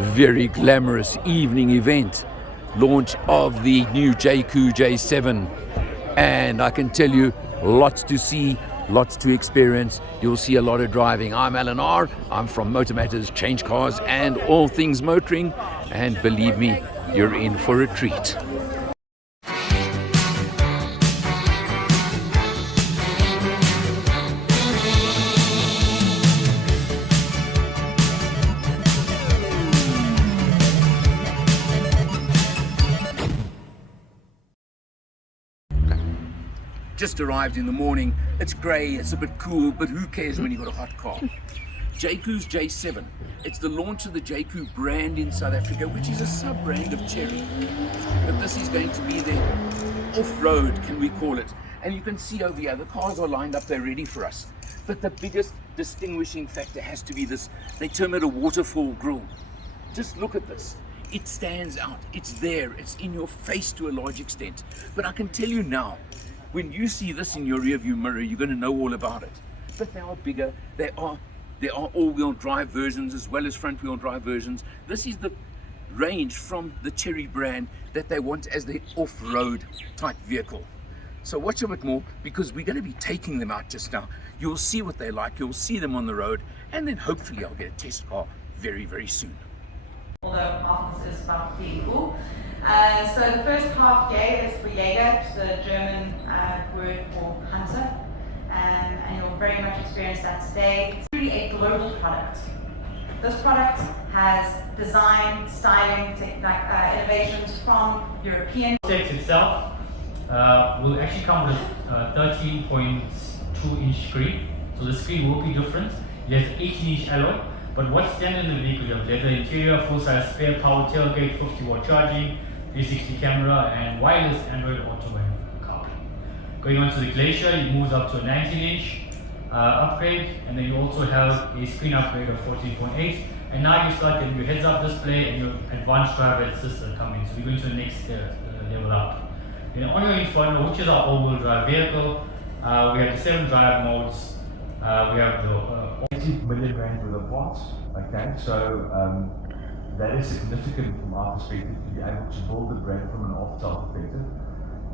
very glamorous evening event, launch of the new Jaecoo J7, and I can tell you, lots to see, lots to experience. You'll see a lot of driving. I'm Alan R. I'm from MotorMatters, CHANGECARS, and all things motoring, and believe me, you're in for a treat. Just arrived in the morning. It's grey, it's a bit cool, but who cares when you've got a hot car? Jaecoo's J7. It's the launch of the Jaecoo brand in South Africa, which is a sub-brand of Chery. But this is going to be their off-road, can we call it? And you can see over here, the cars are lined up, they're ready for us. But the biggest distinguishing factor has to be this. They term it a waterfall grille. Just look at this. It stands out, it's there, it's in your face to a large extent. But I can tell you now, when you see this in your rearview mirror, you're going to know all about it. But they are bigger. There are all-wheel drive versions as well as front-wheel drive versions. This is the range from the Chery brand that they want as their off-road type vehicle. So watch a bit more, because we're going to be taking them out just now. You'll see what they like. You'll see them on the road, and then hopefully I'll get a test car very, very soon. Although half of this is about being cool. So the first half J is for Jäger, which is the German word for hunter, and you'll very much experience that today. It's really a global product. This product has design, styling, innovations from European. The text itself will actually come with a 13.2-inch screen, so the screen will be different. It has 18-inch alloy. But what's standard in the vehicle, you have leather interior, full-size spare power tailgate, 50-watt charging, 360 camera, and wireless Android Auto and CarPlay. Going on to the Glacier, it moves up to a 19-inch upgrade, and then you also have a screen upgrade of 14.8. And now you start getting your heads-up display and your advanced driver assistant coming. So we're going to the next level up. Then on your Inferno, which is our all-wheel drive vehicle, we have the 7 drive modes. We have the 80 million rand worth of parts. Okay, so that is significant from our perspective to be able to build the brand from an off-sale perspective,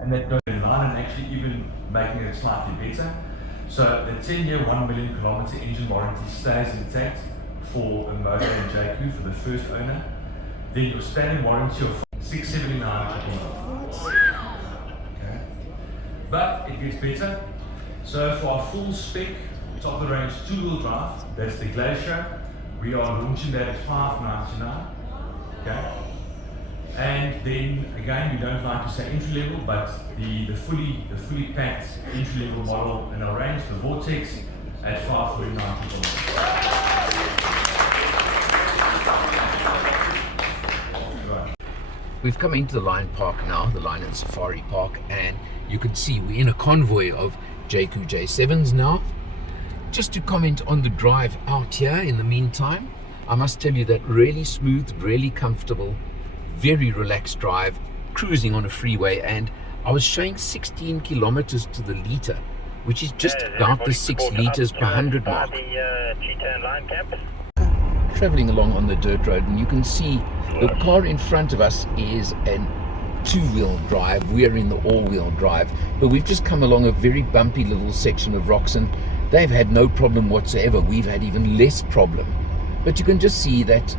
and that goes in line and actually even making it slightly better. So the 10-year, 1 million kilometer engine warranty stays intact for a motor and Jaecoo for the first owner. Then your standard warranty of 679 a month. Okay, but it gets better. So for our full spec, top of the range 2-wheel drive, that's the Glacier. We are launching that at $599. Okay. And then again, we don't like to say entry level, but the fully packed entry level model in our range, the Vortex, at $549. Right. We've come into the Lion Park now, the Lion and Safari Park, and you can see we're in a convoy of Jaecoo J7s now. Just to comment on the drive out here in the meantime, I must tell you that really smooth, really comfortable, very relaxed drive, cruising on a freeway, and I was showing 16 kilometers to the litre, which is just about the 6 litres per 100 mark. Travelling along on the dirt road, and you can see the car in front of us is an 2-wheel drive. We're in the all-wheel drive, but we've just come along a very bumpy little section of rocks, and they've had no problem whatsoever. We've had even less problem. But you can just see that,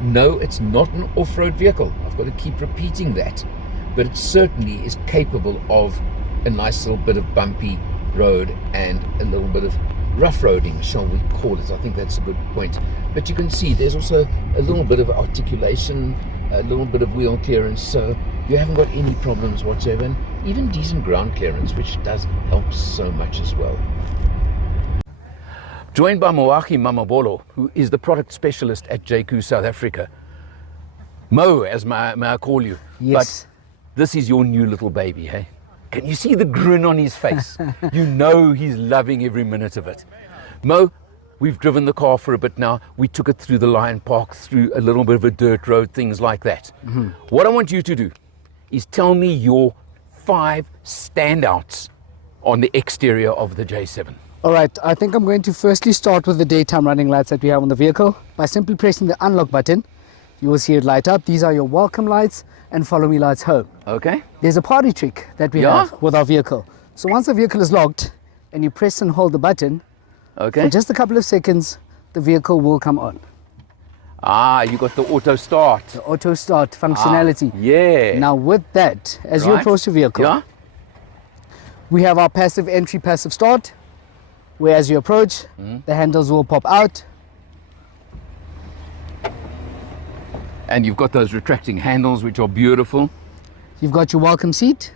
no, it's not an off-road vehicle. I've got to keep repeating that. But it certainly is capable of a nice little bit of bumpy road and a little bit of rough roading, shall we call it. I think that's a good point. But you can see there's also a little bit of articulation, a little bit of wheel clearance, so you haven't got any problems whatsoever, and even decent ground clearance, which does help so much as well. Joined by Moaki Mamabolo, who is the product specialist at Jaecoo South Africa. Mo, as may I call you. Yes. But this is your new little baby, hey? Can you see the grin on his face? You know he's loving every minute of it. Mo, we've driven the car for a bit now. We took it through the Lion Park, through a little bit of a dirt road, things like that. Mm-hmm. What I want you to do is tell me your 5 standouts on the exterior of the J7. All right, I think I'm going to firstly start with the daytime running lights that we have on the vehicle. By simply pressing the unlock button, You will see it light up. These are your welcome lights and follow me lights home. Okay. There's a party trick that we Yeah? have with our vehicle. So once the vehicle is locked and you press and hold the button, Okay. for just a couple of seconds, the vehicle will come on. Ah, you got the auto start. The auto start functionality. Yeah. Now with that, as you Right. approach the vehicle, Yeah. we have our passive entry, passive start, where as you approach, the handles will pop out. And you've got those retracting handles, which are beautiful. You've got your welcome seat.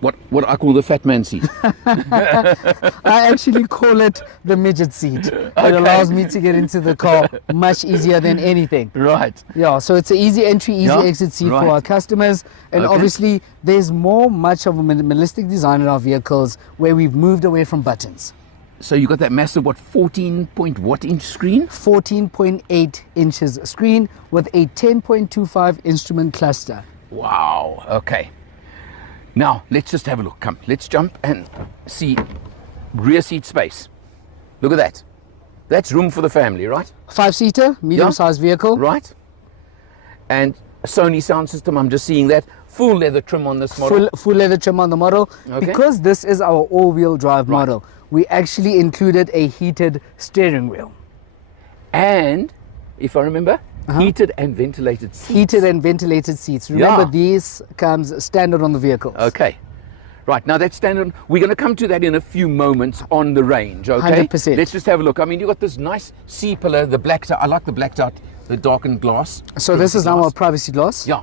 What I call the fat man seat. I actually call it the midget seat. It allows me to get into the car much easier than anything. Right. Yeah, so it's an easy entry, easy Yeah, exit seat right. for our customers. And Okay. obviously, there's much of a minimalistic design in our vehicles where we've moved away from buttons. So you got that massive, 14 point what inch screen? 14.8 inches screen with a 10.25 instrument cluster. Wow. Okay. Now, let's just have a look. Come, let's jump and see rear seat space. Look at that. That's room for the family, right? 5-seater, medium-sized vehicle. Right. And a Sony sound system, I'm just seeing that. Full leather trim on this model. Full leather trim on the model. Okay. Because this is our all-wheel drive Right. model, we actually included a heated steering wheel. And, if I remember, heated and ventilated seats. Heated and ventilated seats. Remember, Yeah. these comes standard on the vehicles. Okay. Right, now that's standard. We're going to come to that in a few moments on the range, okay? 100%. Let's just have a look. I mean, you've got this nice C-pillar, the blacked out. I like the blacked out, the darkened glass. So this is now our privacy glass. Yeah.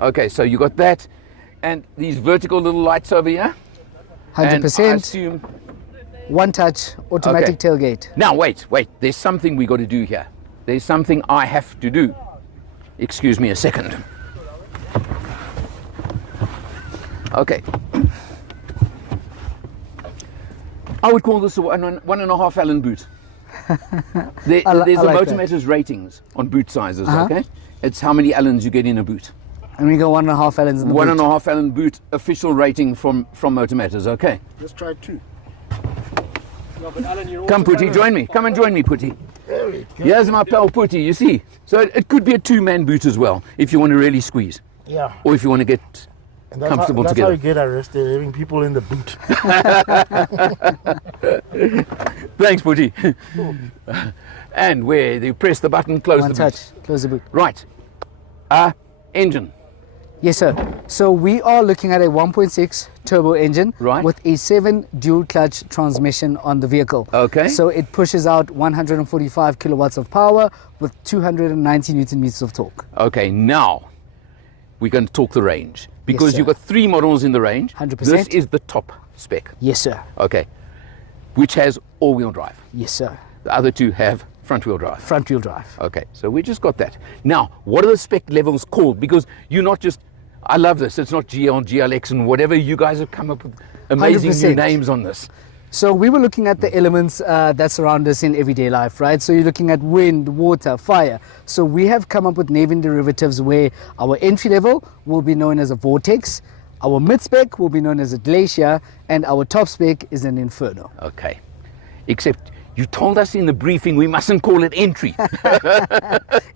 Okay, so you got that. And these vertical little lights over here. And I 100%. assume... One touch, automatic Okay. tailgate. Now, wait. There's something we got to do here. There's something I have to do. Excuse me a second. Okay. I would call this a 1.5 Allen boot. There's I a like that. MotorMatters ratings on boot sizes, okay? It's how many Allens you get in a boot. And we go 1.5 Allens in the boot. 1.5 Allen boot official rating from MotorMatters, okay? Let's try 2. No, but Alan, you're Come, also Putty, join me. Come and join me, Putty. Here's my pal Putty, you see. So it could be a 2-man boot as well, if you want to really squeeze. Yeah. Or if you want to get And that's comfortable how, that's together. how you get arrested, having people in the boot. Thanks, Putty. And where you press the button, close One the touch, boot. close the boot. Right. Engine. Yes, sir. So we are looking at a 1.6 turbo engine Right. with a 7 dual clutch transmission on the vehicle. Okay. So it pushes out 145 kilowatts of power with 290 Newton meters of torque. Okay, now we're going to talk the range. Because sir. you've got 3 models in the range. 100%. This is the top spec. Yes, sir. Okay. Which has all-wheel drive. Yes, sir. The other 2 have front-wheel drive. Front wheel drive. Okay, so we just got that. Now, what are the spec levels called? Because you're not just, I love this, it's not GL, GLX and whatever, you guys have come up with amazing new 100%. names on this. So we were looking at the elements that surround us in everyday life, right? So you're looking at wind, water, fire. So we have come up with naming derivatives where our entry level will be known as a vortex, our mid spec will be known as a glacier, and our top spec is an inferno. Okay, except you told us in the briefing we mustn't call it entry.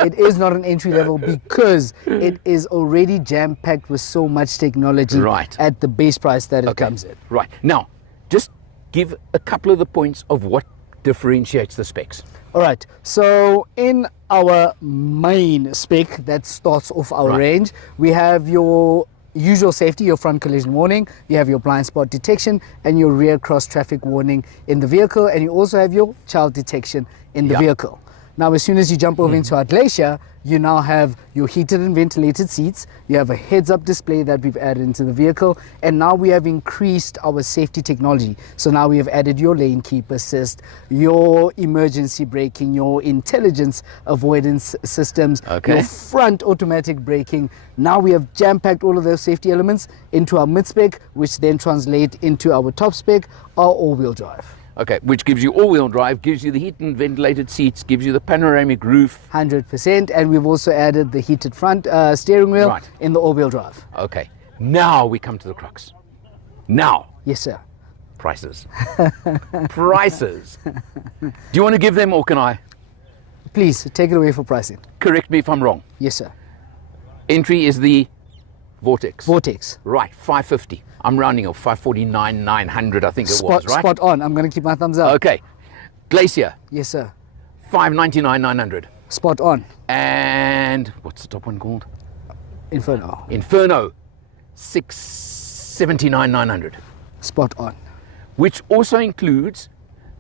It is not an entry level because it is already jam packed with so much technology Right. at the base price that it Okay, comes in. right. Now, just give a couple of the points of what differentiates the specs. All right, so in our main spec that starts off our Right. range, we have your usual safety, your front collision warning, you have your blind spot detection and your rear cross traffic warning in the vehicle, and you also have your child detection in the Yeah. vehicle. Now, as soon as you jump over into our Glacier, you now have your heated and ventilated seats, you have a heads-up display that we've added into the vehicle, and now we have increased our safety technology. So now we have added your lane keep assist, your emergency braking, your intelligence avoidance systems, Okay. your front automatic braking. Now we have jam-packed all of those safety elements into our mid-spec, which then translate into our top spec, our all-wheel drive. Okay, which gives you all-wheel drive, gives you the heated and ventilated seats, gives you the panoramic roof. 100%, and we've also added the heated front steering wheel Right. in the all-wheel drive. Okay, now we come to the crux. Now, Yes, sir. prices. Prices. Do you want to give them or can I? Please take it away for pricing. Correct me if I'm wrong. Yes, sir. Entry is the Vortex. Vortex. Right, 550. I'm rounding off 549, 900, I think it was, right? Spot on. I'm going to keep my thumbs up. Okay. Glacier, Yes, sir. 599, 900. Spot on. And what's the top one called? Inferno. Inferno, 679, 900. Spot on. Which also includes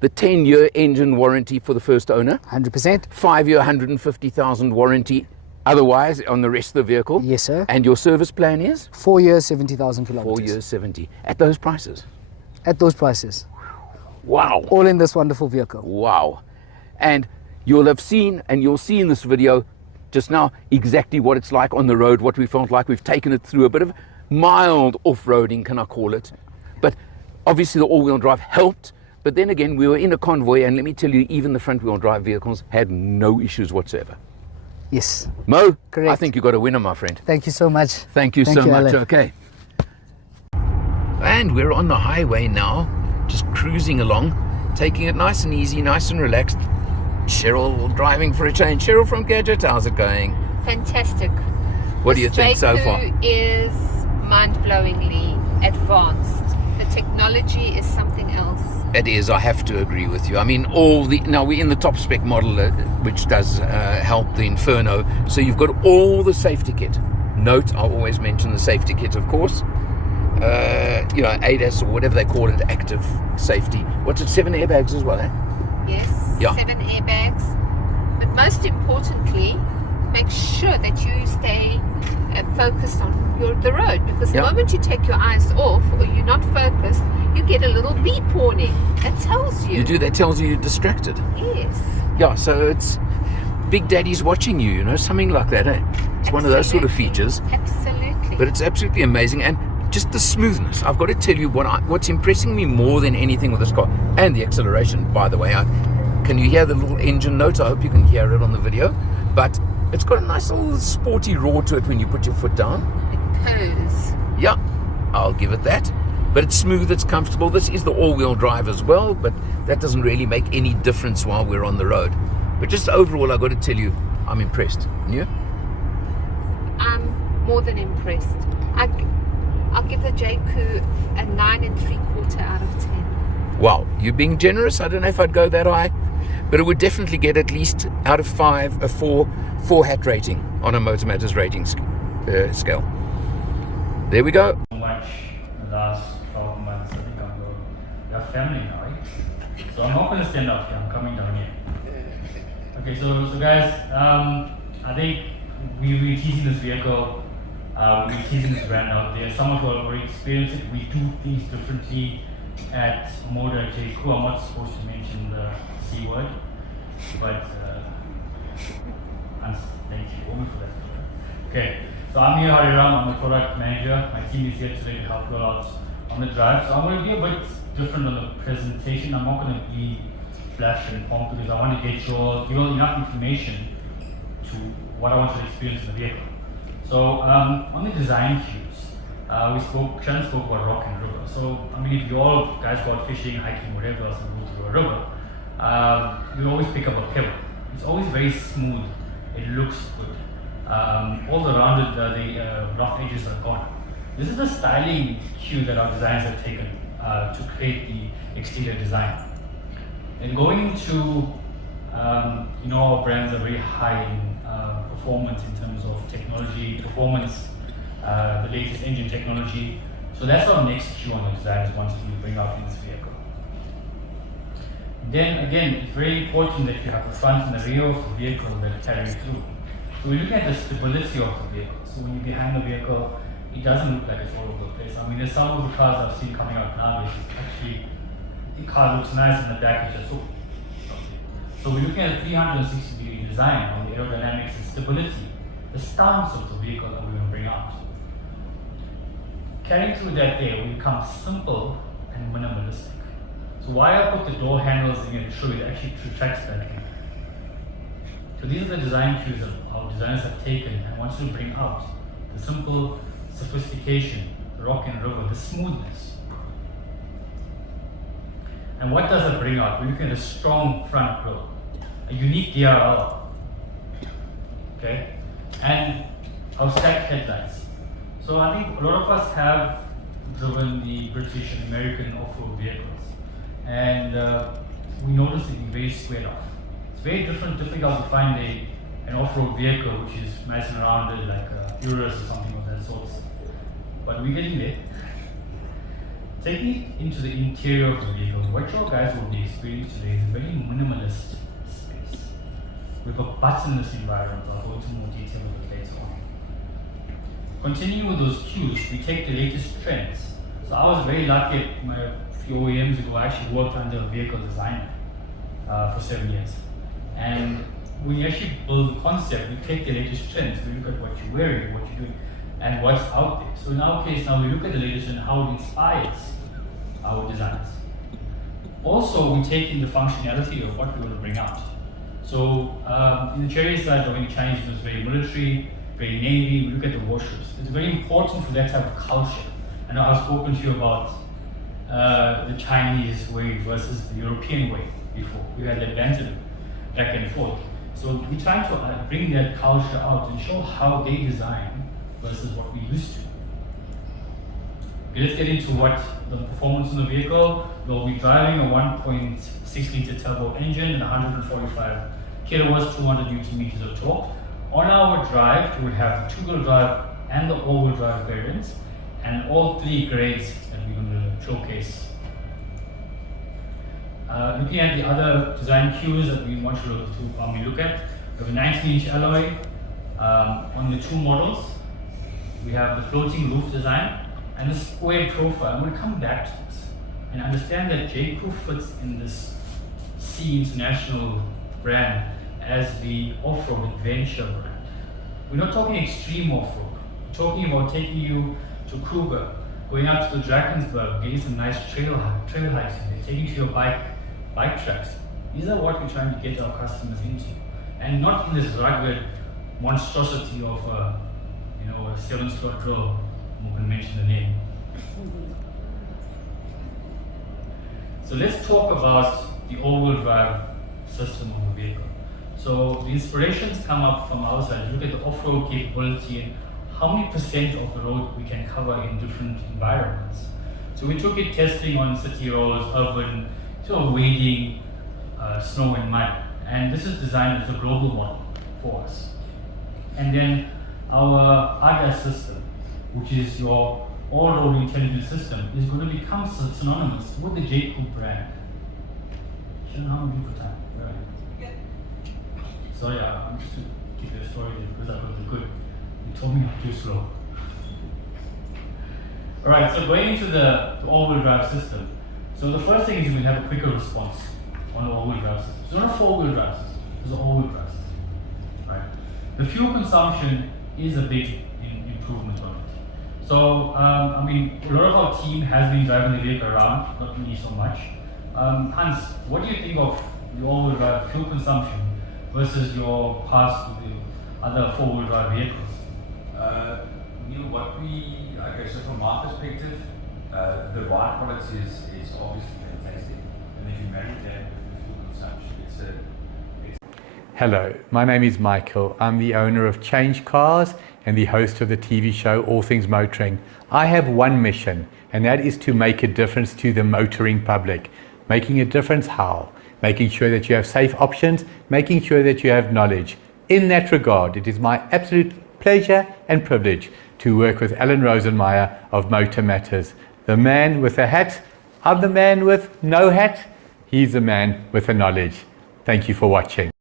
the 10-year engine warranty for the first owner, 100%. 5-year, 150,000 warranty otherwise on the rest of the vehicle. Yes, sir. And your service plan is? 4 years, 70,000 kilometers. 4 years, 70. At those prices. At those prices. Wow. All in this wonderful vehicle. Wow. And you'll have seen, and you'll see in this video just now exactly what it's like on the road, what we felt like. We've taken it through a bit of mild off-roading, can I call it. But obviously the all-wheel drive helped. But then again, we were in a convoy, and let me tell you, even the front-wheel drive vehicles had no issues whatsoever. Yes. Mo, Correct. I think you got a winner, my friend. Thank you so much. Thank you so much. Alan. Okay. And we're on the highway now, just cruising along, taking it nice and easy, nice and relaxed. Cheryl driving for a change. Cheryl from Gadget, how's it going? Fantastic. What do you think so far? Jaecoo is mind-blowingly advanced. The technology is something else. It is, I have to agree with you. I mean, now we're in the top spec model, which does help the Inferno. So you've got all the safety kit. Note, I always mention the safety kit, of course. ADAS or whatever they call it, active safety. What's it, 7 airbags as well, eh? Yes, Yeah. 7 airbags. But most importantly, make sure that you stay focused on the road, because the Yeah. moment you take your eyes off or you're not focused, you get a little beep warning that tells you. You do, that tells you you're distracted. Yes. Yeah, so it's Big Daddy's watching you, something like that, eh? It's one of those sort of features. Absolutely. But it's absolutely amazing, and just the smoothness. I've got to tell you what's impressing me more than anything with this car, and the acceleration, by the way. Can you hear the little engine note? I hope you can hear it on the video. But it's got a nice little sporty roar to it when you put your foot down. It purrs. Yeah, I'll give it that. But it's smooth, it's comfortable. This is the all-wheel drive as well, but that doesn't really make any difference while we're on the road. But just overall, I've got to tell you, I'm impressed. And you? I'm more than impressed. I'll give the Jaecoo a 9 3/4 out of 10. Wow, you're being generous. I don't know if I'd go that high, but it would definitely get at least out of 5 a 4 hat rating on a MotorMatters rating scale. There we go. So much in the last 12 months. I think we have family now, right? So I'm not going to stand up here. I'm coming down here. Okay, so guys, I think we're teasing this vehicle. We're teasing this brand out there. Some of you have already experienced it. We do things differently at Motor Jaecoo. I'm not supposed to mention the C word, but thank you woman for that. Okay, so I'm here, Hariram. I'm the product manager. My team is here today to help you out on the drive. So I'm going to be a bit different on the presentation. I'm not going to be flash and pump because I want to give you enough information to what I want you to experience in the vehicle. So on the design cues, Shannon spoke about rock and river. So I mean, if you all guys go out fishing, hiking, whatever else, and go through a river, you always pick up a pebble. It's always very smooth. It looks good. All around it, the rough edges are gone. This is the styling cue that our designers have taken to create the exterior design. And going into, our brands are very high in performance in terms of technology, performance, the latest engine technology. So that's our next cue on the designers once we bring out in this vehicle. Then again, it's very important that you have the front and the rear of the vehicle that carry through. So we look at the stability of the vehicle. So when you're behind the vehicle, it doesn't look like it's all over the place. I mean, there's some of the cars I've seen coming out nowadays. Actually, the car looks nice in the back. It's just so we're looking at a 360-degree design on the aerodynamics and stability, the stance of the vehicle that we're going to bring out. Carrying through that there, we become simple and minimalistic. So why I put the door handles in here to show you it actually retracts back in. So these are the design cues that our designers have taken and want you to bring out the simple sophistication, the rock and river, the smoothness. And what does it bring out? We're looking at a strong front grille. a unique DRL, okay, and our stacked headlights. So I think a lot of us have driven the British and American off-road vehicles, and we noticed it being very squared off. It's very difficult to find an off-road vehicle which is nice and rounded like a Urus or something of that sort. But we're getting there. Taking it into the interior of the vehicle, what your guys will be experiencing today is a very minimalist space with a buttonless environment. I'll go into more detail a bit later on. Continuing with those cues, we take the latest trends. So I was very lucky a few OEMs ago. I actually worked under a vehicle designer for 7 years. And when you actually build the concept, we take the latest trends, we look at what you're wearing, what you're doing, and what's out there. So in our case now, we look at the latest and how it inspires our designs. Also, we take in the functionality of what we want to bring out. So in the Cherry side, I mean, Chinese was very military, very navy. We look at the warships. It's very important for that type of culture. I know I've spoken to you about the Chinese way versus the European way before. We had that banter back and forth. So we try to bring that culture out and show how they design versus what we used to. Okay, let's get into what the performance in the vehicle. We'll be driving a 1.6 liter turbo engine and 145 kilowatts, 200 Newton meters of torque. On our drive, we will have the two-wheel drive and the all-wheel drive variants, and all three grades that we're going to showcase. Looking at the other design cues that we want you to look at, we have a 19-inch alloy on the two models. We have the floating roof design and the square profile. I'm going to come back to this and understand that Jaecoo fits in this C International brand as the off-road adventure brand. We're not talking extreme off-road. We're talking about taking you to Kruger, going out to the Drakensberg, getting some nice trail hikes in there, taking you to your bike tracks. These are what we're trying to get our customers into, and not in this rugged monstrosity of a 7-slot drill. I'm not going to mention the name. So let's talk about the all-wheel drive system of the vehicle. So the inspirations come up from our side. Look at the off-road capability and how many percent of the road we can cover in different environments. So we took it testing on city roads, urban, wading, snow and mud. And this is designed as a global model for us. And then our ADAS system, which is your all-road intelligence system, is going to become synonymous with the Jaecoo brand. Shouldn't harm you for time. Right. Sorry, I'm just to keep the story because I got the good. You told me I'm too slow. Alright, so going into the all-wheel drive system. So the first thing is we have a quicker response on the all-wheel drive system. It's not a four-wheel drive system, it's an all-wheel drive system. Right? The fuel consumption is a big improvement on it. So, a lot of our team has been driving the vehicle around, not me so much. Hans, what do you think of the all-wheel drive fuel consumption versus your past with the other four-wheel drive vehicles? Neil, so from our perspective, the ride quality is obviously fantastic. And if you marry that with the fuel consumption, Hello, my name is Michael. I'm the owner of CHANGECARS and the host of the TV show All Things Motoring. I have one mission, and that is to make a difference to the motoring public. Making a difference how? Making sure that you have safe options, making sure that you have knowledge. In that regard, it is my absolute pleasure and privilege to work with Alan Rosenmeyer of MotorMatters. The man with a hat, I'm the man with no hat, he's the man with the knowledge. Thank you for watching.